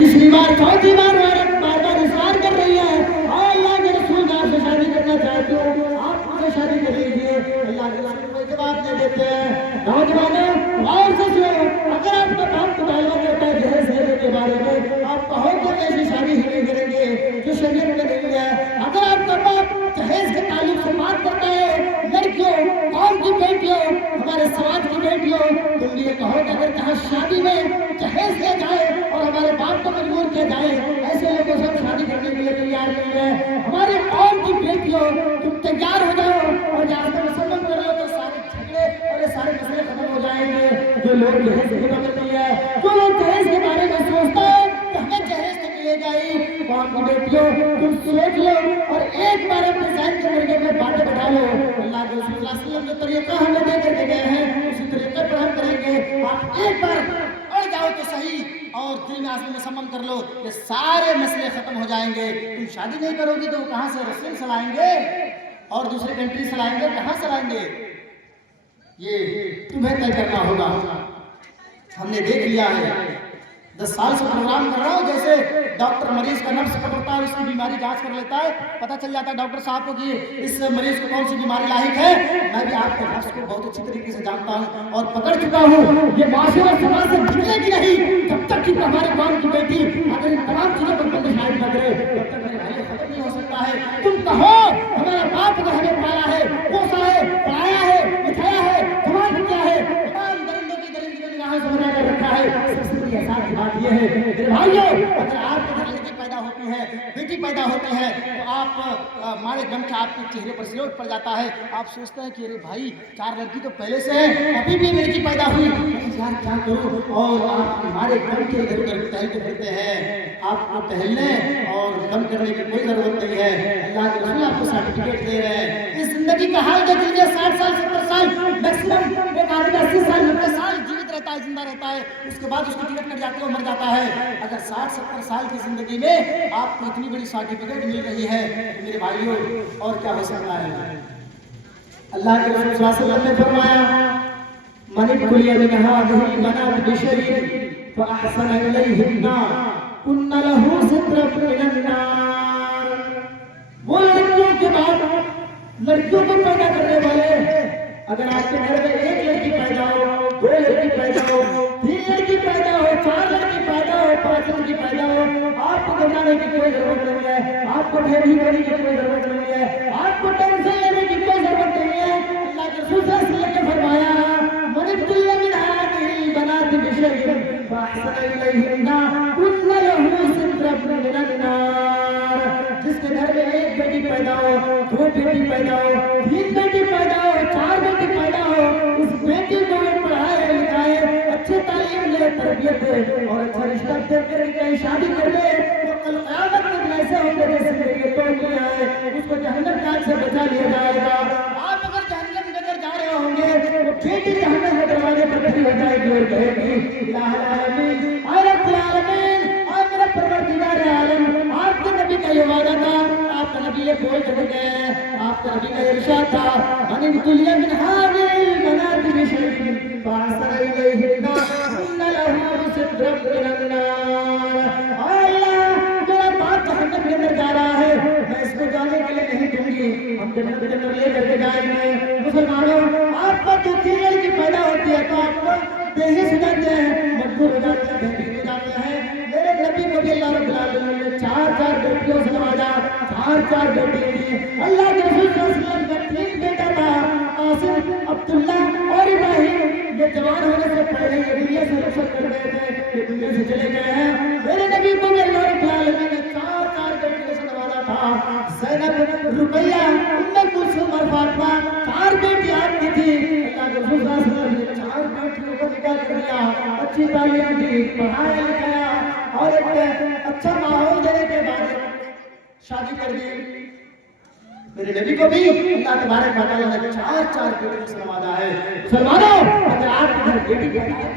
तीसरी बार चौथी बार बार बार इशरार कर रही है, और अल्लाह के रसूल मैं आपसे शादी करना चाहती हूँ, आप मुझसे शादी कर लीजिए। अल्लाह के रसूल कोई जवाब नहीं देते हैं। नौजवानों और से जो अगर आपका बाप मुतालबा करता है जहेज लेने के बारे में, आप कहो कि ऐसी शादी ही नहीं करेंगे जो शरीयत में नहीं है। अगर आपका बाप जहेज के ताल्लुक से बात करता है, लड़कियों, कौम की बेटियों, हमारे समाज की बेटियों, तुम ये कहो कि अगर जहाँ शादी में जहेज ले जाए और हमारे बाप को मजबूर किया जाए, ऐसे लोगों से हम शादी करने के लिए तैयार नहीं है। हमारे कौम की बेटियों, तुम तैयार हो जाओ और जहाँ से मुसलमान कर लो तो सारे झगड़े और ये सारे मसले खत्म हो जाएंगे। जो लोग जहेज की खत्म करती है, जो लोग जहेज के बारे में सोचता है कि हमें जहेज तो मिलेगा ही, कौम की बेटियों तुम सोच लो और एक बार अपने ज़हन के तरीके में बातें बैठा लो। अल्लाह के रसूल सल्लल्लाहु अलैहि वसल्लम जो तरीका हमें दे करके गए हैं, उसी तरीके पर हम करेंगे। आप एक बार अड़ जाओ तो सही और दिल में आज़म मुसम्मम कर लो, ये सारे मसले खत्म हो जाएंगे। तुम शादी नहीं करोगी तो वो कहाँ से रसूल चलाएंगे और दूसरे कंट्री चलाएंगे, कहाँ चलाएंगे? ये तुम्हें तय करना होगा। हमने देख लिया है, 10 साल से प्रोग्राम कर रहा हूँ, जैसे डॉक्टर मरीज का नब्ज पकड़ता है, उसकी बीमारी जांच कर लेता है, पता चल जाता है डॉक्टर साहब को कि इस मरीज को कौन सी बीमारी लायक है। मैं भी आपके नब्ज को बहुत अच्छी तरीके से जानता हूँ और पकड़ चुका हूँ। ये माशरे समाज से निकलेगी नहीं जब तक कि हमारे कौम की बेटी अगर इन तमाम चीजों पर बंदिश आयद न करे, तब तक मेरे भाई खत्म नहीं हो सकता है। तुम कहो हमारा बाप अगर हमें पाला है, पोसा है, पढ़ाया है, बिठाया है, जवान किया है, तमाम दरिंदों की दरिंदगी में निगाहों से बना कर रखा है, सबसे बड़ी एहसास की बात यह है मेरे भाइयों, अगर आपके घर लड़की पैदा होती है, बेटी पैदा होती है, तो आप मारे दम के आपके चेहरे पर सिलोट पड़ जाता है। आप सोचते हैं कि अरे भाई 4 लड़की तो पहले से है, अभी भी लड़की पैदा हुई, यार क्या करूं, और आप हमारे दम के इधर उधर टहलते फिरते हैं। आपको टहलने और दम करने की कोई जरूरत नहीं है। अल्लाह के रसूल आपको सर्टिफिकेट दे रहे हैं। इस जिंदगी का हाल देख लीजिए, 60 साल 70 साल मैक्सिमम एक आदमी 80 साल 90 साल जीवित रहता है, जिंदा रहता है, उसके बाद उसकी टिकट कट जाती है, वो मर जाता है। अगर 60-70 साल की जिंदगी में आपको इतनी बड़ी सर्टिफिकेट मिल रही है तो मेरे भाइयों और क्या हो सकता है। अल्लाह के रसूल सल्लल्लाहु अलैहि वसल्लम ने फरमाया, मन कुलिया मिन हादिही बनात बिशरी फअहसन इलैहिन्ना कुन्ना लहू सित्रम मिनन नार। वो लड़कियों के बाद लड़कियों को पैदा करने वाले, अगर आपके घर में एक लड़की पैदा हो, 2 लड़की पैदा हो, 3 लड़की पैदा हो, 4 लड़की पैदा हो, 5 लड़की पैदा हो, आपको घबराने की कोई जरूरत नहीं है, आपको ढेरी करने की कोई जरूरत नहीं है, आपको टेंशन लेने की कोई जरूरत नहीं है। अल्लाह के रसूल सल्लल्लाहु अलैहि वसल्लम ने फरमाया, मनिब्तुल्ला मिन हादिही बनात बिशैइन फअहसन इलैहिन्ना कुन्ना लहू सित्रम मिनन नार। जिसके घर में एक बेटी पैदा हो, 2 बेटी पैदा हो, 3 बेटी पैदा हो, 4 बेटी पैदा हो, उस बेटी को पढ़ाए लिखाए, अच्छे तालीम ले, तरबियत दे और अच्छा रिश्ता दे कर शादी कर ले, तो कल क़यामत के दिन ऐसे होंगे जैसे मेरे टोटली आए, उसको जहन्नम की आग से बचा लिया जाएगा। आप अगर जहन्नम की नजर जा रहे होंगे तो बेटी जहन्नम के दरवाजे पर खड़ी हो जाएगी और कहेगी इलाहुल आलमीन और रब्बुल आलमीन, और मेरा परवरदिगार आलम, आपके नबी का ये वादा था, आपका नबी ये बोल कर गए, आपका नबी का इरशाद था, मनिब्तुल्ला मिन हादिही बनात बिशैइन फअहसन इलैहिन्ना कुन्ना लहू सित्रम मिनन नार। मेरा बाप जहन्नम के अंदर जा रहा है, मैं इसको जाने के लिए नहीं दूंगी, हम जन्नत के अंदर ले करके जाएंगे। मुसलमानों, आपको जो 3 लड़की पैदा होती है तो आपको बेहिस हो जाते हैं, मजबूर हो जाते हैं, बेहिस हो जाते हैं। मेरे नबी को भी अल्लाह रब्बुल आलमीन ने 4-4 बेटियों से नवाजा, 4-4 बेटी थी। अल्लाह के रसूल सल्लल्लाहु अलैहि वसल्लम का 3 बेटा था, आसिम, अब्दुल्ला और इब्राहिम। ये जवान होने से पहले ये दुनिया से रुखसत कर गए थे, ये दुनिया से चले गए हैं। मेरे नबी को भी अल्लाह रब्बुल आलमीन ने 4-4 बेटियों से नवाजा था। ज़ैनब, रुकैया, उम्मे कुलसूम और फातिमा, 4 बेटी आपकी थी। अल्लाह के रसूल सल्लल्लाहु अलैहि वसल्लम ने 4 बेटियों को निकाह कर दिया, अच्छी तालीम दी, पढ़ाया लिखाया और एक अच्छा माहौल देने के बाद शादी कर दी। मेरे नबी को भी अल्लाह तबारक व तआला ने 4-4 बेटियों से नवाजा है। मुसलमानों, अगर आपके घर बेटी पैदा है,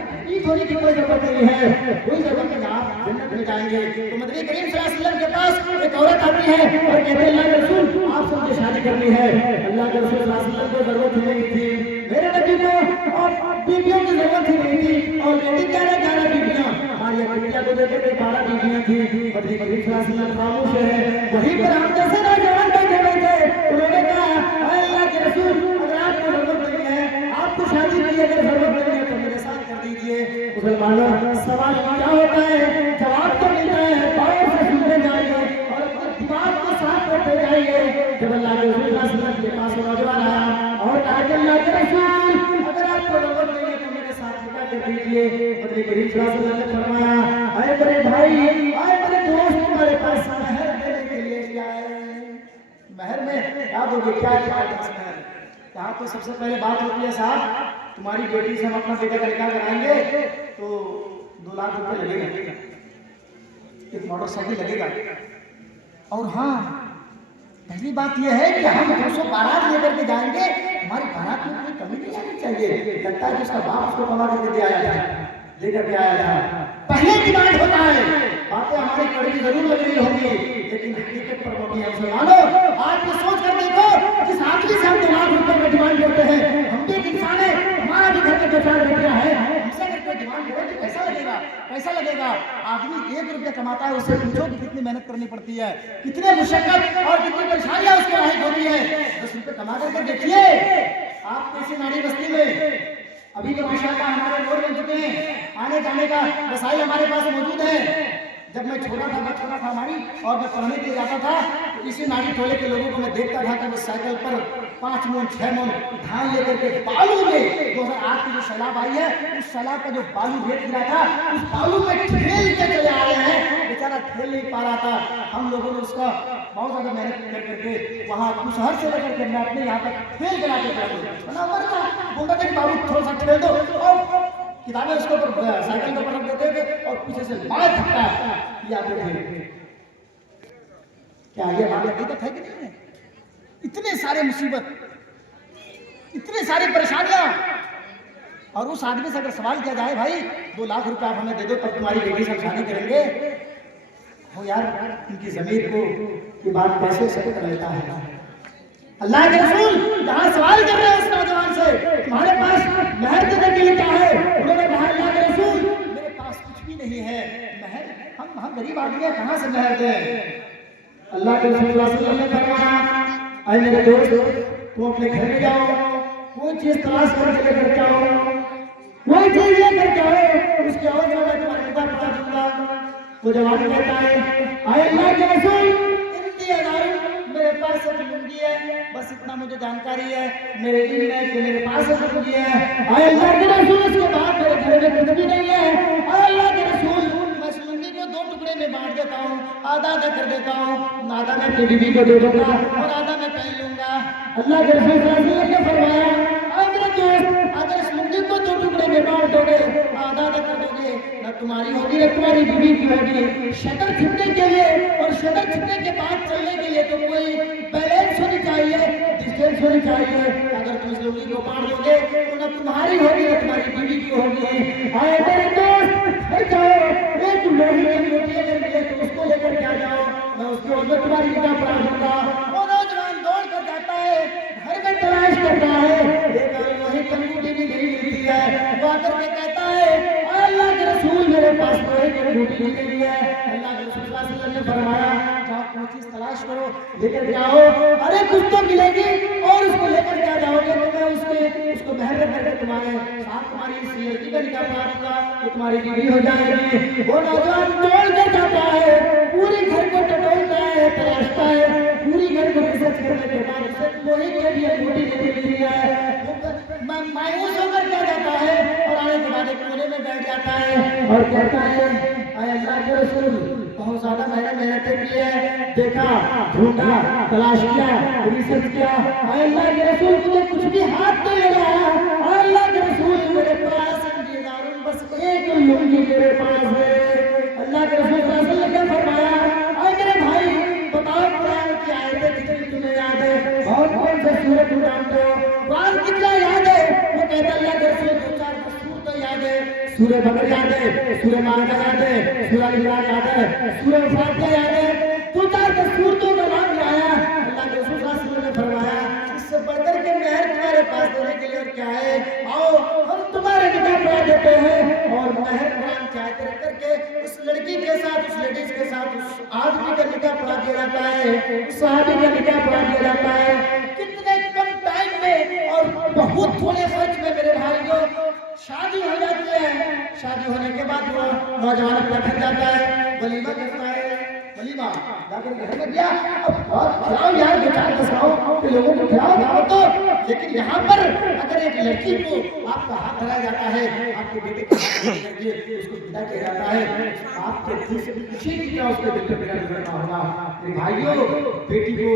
होने की कोई जरूरत नहीं है, कोई जरूरत नहीं, आप जन्नत में जाएंगे। तो नबी करीम सल्लल्लाहु अलैहि वसल्लम के पास एक औरत आती है और कहते हैं अल्लाह के रसूल आपसे मुझे शादी करनी है। अल्लाह के रसूल सल्लल्लाहु अलैहि वसल्लम को जरूरत ही नहीं थी, मेरे नबी को और बीवियों की जरूरत ही नहीं थी। और लेडी 11 बीवियां, हमारी बिटिया को देखे थे 12 की थी, नबी करीम सल्लल्लाहु अलैहि वसल्लम खामोश है। वहीं पर हम जैसे नौजवान बैठे हुए थे, उन्होंने कहा अल्लाह के रसूल अगर आपको जरूरत नहीं है, आपको शादी की अगर जरूरत नहीं है तो मेरे साथ कर दीजिए। मुसलमानों, सवाल क्या होता है, जवाब तो मिलता है, गौर से सुनते जाइए और अपने दिमाग को साफ करते जाइए। जब अल्लाह के रसूल सल्लल्लाहु अलैहि वसल्लम के पास नौजवान आया और कहा कि अल्लाह के रसूल अगर आपको जरूरत नहीं है तो मेरे साथ निकाह कर दीजिए। नबी करीम सल्लल्लाहु अलैहि वसल्लम ने फरमाया, आए मेरे भाई, आए मेरे दोस्त, तुम्हारे पास महर देने के लिए क्या है? महर में क्या दोगे, क्या महर? यहाँ तो सबसे पहले बात होती है, साहब तुम्हारी बेटी से हम अपना बेटा का निकाह कराएंगे तो 2 लाख रुपए लगेगा, एक मोटरसाइकिल लगेगा। और हाँ, पहली बात यह है कि हम 200 बारात लेकर के जाएंगे, हमारी बारात में कोई कमी नहीं आनी चाहिए। लगता है कि उसका बाप उसको कमा करके दे आया था, लेकर के आया था। पहले डिमांड होता है, बातें हमारी कड़वी जरूर लग रही होगी, लेकिन हकीकत पर वो भी है। मुसलमानों, आज ये सोच कर देखो, जिस आदमी से हम 2 लाख रुपए में डिमांड करते हैं, हम भी एक इंसान है, हमारा भी घर में 2-4 बेटियां हैं, हमसे अगर कोई डिमांड करे तो कैसा लगेगा? कैसा लगेगा? आदमी 1 रुपया कमाता है, उससे पूछो कि कितनी मेहनत करनी पड़ती है, कितने मुशक्कत और कितनी परेशानियां उसके लायक होती है। 10 रुपये कमा करके देखिए आप किसी नारी बस्ती में। अभी तो माशाअल्लाह हमारे रोड बन चुके हैं, आने जाने का वसाइल हमारे पास मौजूद है। जब मैं छोटा था हमारी और मैं पढ़ने के लिए जाता था, तो इसी नारी टोले के लोगों को मैं देखता था कि वो साइकिल पर 5 मन 6 मन धान लेकर के बालू में 2008 की जो सैलाब आई है, उस सैलाब का जो बालू रेत गिरा था, उस बालू में ठेल के चले आ रहे हैं। बेचारा ठेल नहीं पा रहा था, हम लोगों ने उसका बहुत ज्यादा मेहनत कर करके वहाँ शहर से लेकर के मैं अपने यहाँ तक ठेल करा के बोलता था कि बाबू थोड़ा सा ठेल दो, और किताबें उसके ऊपर साइकिल के ऊपर रख देते थे और पीछे से मार धक्का किया थे। क्या ये बात हकीकत है कि नहीं है? इतने सारे मुसीबत, इतने सारी परेशानियां, और उस आदमी से अगर सवाल किया जाए, भाई 2 लाख रुपए आप हमें दे दो तब तुम्हारी बेटी से शादी करेंगे, हो यार, इनकी जमीर को की बात कैसे सत्य रहता है। अल्लाह के रसूल जहाँ सवाल कर रहे हैं उस नौजवान से, तुम्हारे पास महर देने के लिए क्या है? उन्होंने कहा, अल्लाह के रसूल मेरे पास कुछ भी नहीं है, महर हम गरीब आदमी हैं, कहाँ से महर दें? अल्लाह के रसूल सल्लल्लाहु अलैहि वसल्लम ने फरमाया, अरे मेरे दोस्त, तुम अपने घर में जाओ, कोई चीज तलाश करके लेकर के आओ, कोई चीज लेकर के आओ, उसके और जो मैं तुम्हारे पिता बता दूंगा। वो जवाब देता है, आए अल्लाह के रसूल, मेरे पास एक लुंगी है, बस इतना मुझे जानकारी है, मेरे इल्म है कि मेरे पास एक लुंगी है। आए अल्लाह के रसूल, इसके बाद मेरे घर में कुछ भी नहीं है। आए अल्लाह के रसूल, मैं इस लुंगी को 2 टुकड़े में बांट देता हूँ, आधा आधा कर देता हूँ, आधा मैं अपनी बीवी को दे दूंगा और आधा मैं पहन लूंगा। अल्लाह के रसूल सल्लल्लाहु अलैहि वसल्लम ने फरमाया, मेरे दोस्त, अगर इस लुंगी को 2 टुकड़े में बांट दोगे, आधा आधा कर दोगे, न तुम्हारी होगी न तुम्हारी बीवी की होगी। शटर छिपने के लिए और शटर छिपने के बाद चलने के लिए तो कोई बैलेंस होनी चाहिए, डिस्टेंस होनी चाहिए। अगर तुम इस लुंगी को बांट दोगे तो न तुम्हारी होगी न तुम्हारी बीवी की होगी। आए मेरे दोस्त, घर जाओ, एक लोहे की रोटी अगर मिले तो उसको लेकर के आ जाओ, मैं उसके ऊपर तुम्हारी निकाह पढ़ा दूंगा। वो नौजवान दौड़ कर जाता है, घर में तलाश करता है, लेकिन वही कंगूटी भी नहीं मिलती है। वो आकर के कहता है, अल्लाह के रसूल मेरे पास तो एक कंगूटी नहीं है। अल्लाह के रसूल सल्लल्लाहु अलैहि वसल्लम ने फरमाया, जाओ कोई चीज तलाश करो, लेकर के आओ। अरे कुछ तो मिलेगी, और उसको लेकर के आ जाओगे तो मैं उसको महर करके तुम्हारे साथ तुम्हारी इस लड़की का निकाह पढ़ा दूंगा, तो तुम्हारी बीवी हो जाएगी। वो नौजवान दौड़ कर जाता है, पूरी घर को टटोलता है, तलाशता है, पूरी घर को रिसर्च करने के बाद उसे लोहे की भी अंगूठी नहीं मिलती है। मायूस होकर क्या जाता है और आने के बाद एक कोने में बैठ जाता है और कहता है, आए अल्लाह के रसूल, बहुत ज्यादा मैंने मेहनत की है, देखा, ढूंढा, तलाश किया, रिसर्च किया, आए अल्लाह के रसूल मुझे कुछ भी हाथ नहीं लगा। आए अल्लाह के रसूल मेरे पास बस एक लुंगी मेरे पास है। अल्लाह के रसूल सल्लल्लाहु अलैहि वसल्लम ने फरमाया, आए मेरे भाई, बताओ कुरान की आयतें कितनी तुम्हें याद है, बहुत कौन से सूरत जानते हो, कुरान कितना याद है? वो कहता है, अल्लाह के रसूल 2-4 सूरत याद है, सूरह बकरा याद है, सूरह माइदा याद है, सूरह इमरान याद है, सूरह फातिहा याद है, 2-4 सूरतों का नाम लाया। अल्लाह के रसूल सल्लल्लाहु अलैहि वसल्लम ने फरमाया, इससे बढ़कर के महर तुम्हारे पास देने के लिए और क्या है, आओ हम तुम्हारे निकाह पढ़ा देते हैं और महर कुरान की आयतें रख करके उस लड़की लड़की के साथ, उस लेडीज के साथ उस आदमी का निकाह पढ़ा दिया जाता है, उस साहबी का निकाह पढ़ा दिया जाता है। कितने कम टाइम में और बहुत थोड़े खर्च में मेरे भाइयों शादी हो जाती है। शादी होने के बाद वो नौजवान अपना घर जाता है, वलीमा करता है, वलीमा जाकर घर में गया, अब और खिलाओ यार, दो चार दस खाओ कि लोगों को खिलाओ दावत दो। लेकिन यहाँ पर अगर एक लड़की को आपका हाथ धराया जाता है, आपके बेटे को उसको विदा किया जाता है, आपके दिल से खुशी की क्या उसके दिल पे मेरा गुजरना होगा। मेरे भाइयों, बेटी को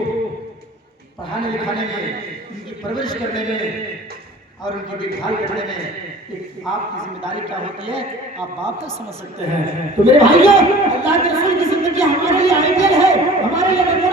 पढ़ाने लिखाने में, उनकी परवरिश करने में और उनकी देखभाल करने में एक आपकी जिम्मेदारी क्या होती है, आप बाप तक समझ सकते हैं। तो मेरे भाइयों, अल्लाह के रसूल की जिंदगी हमारे लिए आइडियल है, हमारे लिए